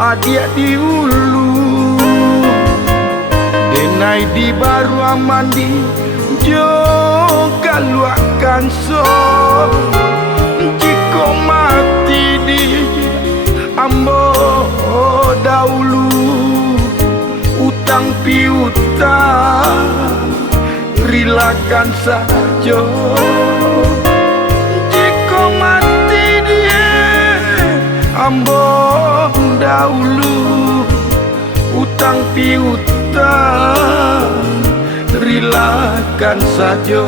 adia di ulu denai di baru amandi jo kaluakan so jiko mati di ambo dahulu utang piutang rilakan saja jiko mati dia ambo dahulu utang piutang rilakan saja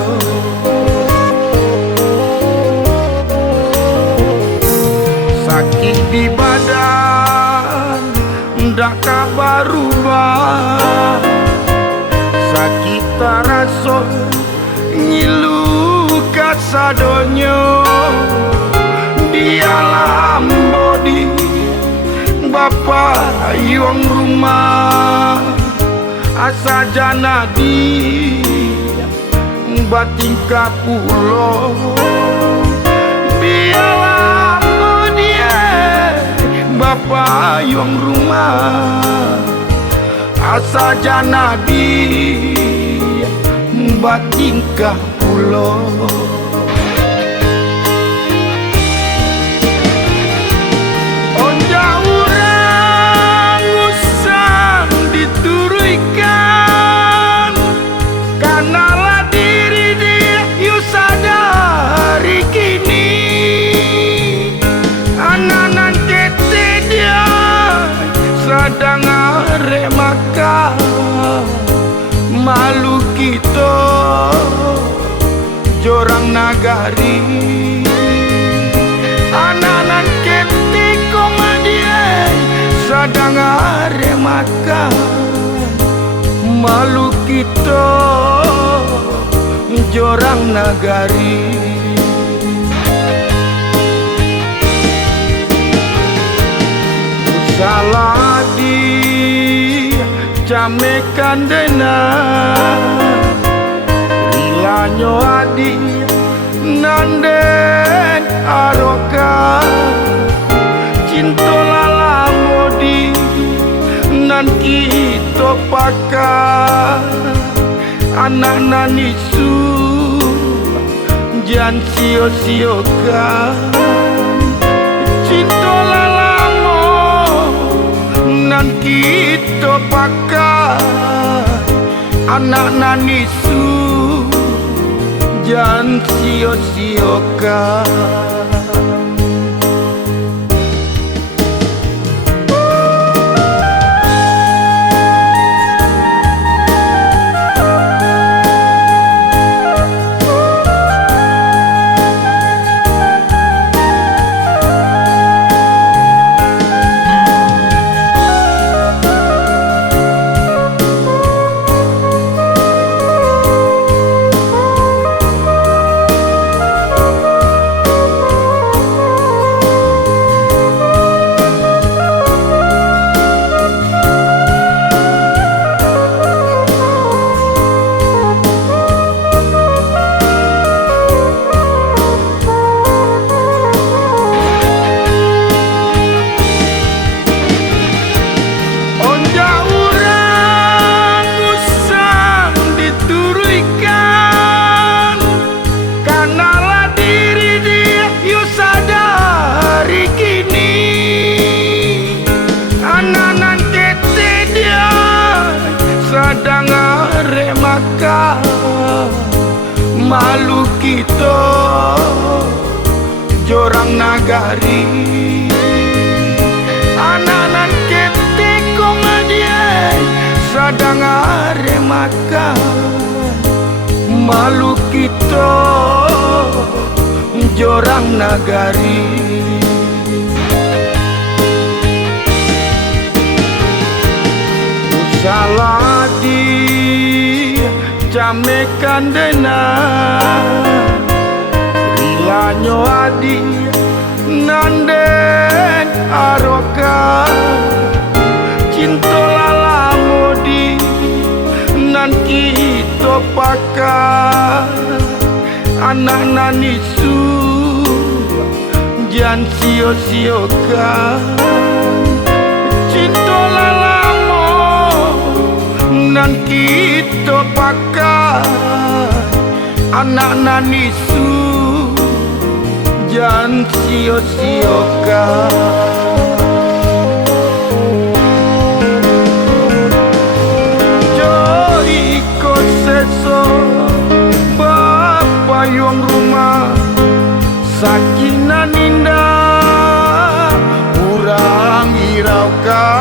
sakit di badan ndak kabar rubah sakit taraso ngilu kasadonyo di alam bodi bapak yang rumah asa janadi bating kapulo bialah dia bapak yang rumah asa janadi bating kapulo maka malu kita jorang nagari ananan ketiko madie sadang are maka malu kita jorang nagari salah di jamekan dena rilanyo adi nanden aroka cinta lalamodi nan kita pakai anak nanisu jan sio-siokan cinta nan kita pakai anak nanisu jangan sio-siokan malu kita jorang nagari ananan ketiko madie sadang are maka malu kita jorang nagari salah di jamekan dena rilanyo adi nanden aroka cinta lalamodi nan kita pakai anak nanisu jan sio-siokan lalamo nan kita pakai anak nanisu jan sio-siokan. Seso bapayong rumah sakinah ninda urang hiraukan